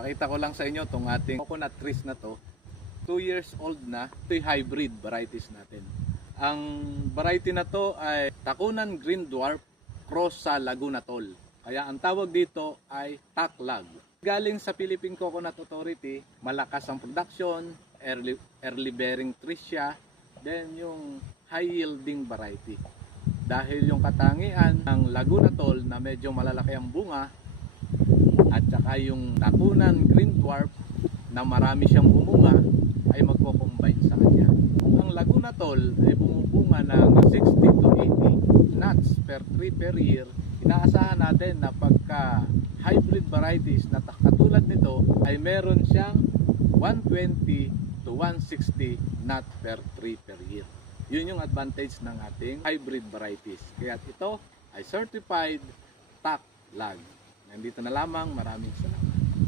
Pakita ko lang sa inyo itong ating coconut trees na to. 2 years old na. Ito'y hybrid varieties natin. Ang variety na to ay Takunan Green Dwarf cross sa Laguna Tol. Kaya ang tawag dito ay Taklag. Galing sa Philippine Coconut Authority, malakas ang production, early bearing trees siya, then yung high yielding variety. Dahil yung katangian ng Laguna Tol na medyo malalaki ang bunga, at saka yung Takunan Green Dwarf na marami siyang bumunga, ay magko-combine sa kanya. Ang Laguna Tol ay bumubunga ng 60 to 80 nuts per tree per year. Inaasahan natin na pagka hybrid varieties na katulad nito ay meron siyang 120 to 160 nut per tree per year. Yun yung advantage ng ating hybrid varieties. Kaya ito ay certified Taklag. Nandito na lamang. Maraming salamat.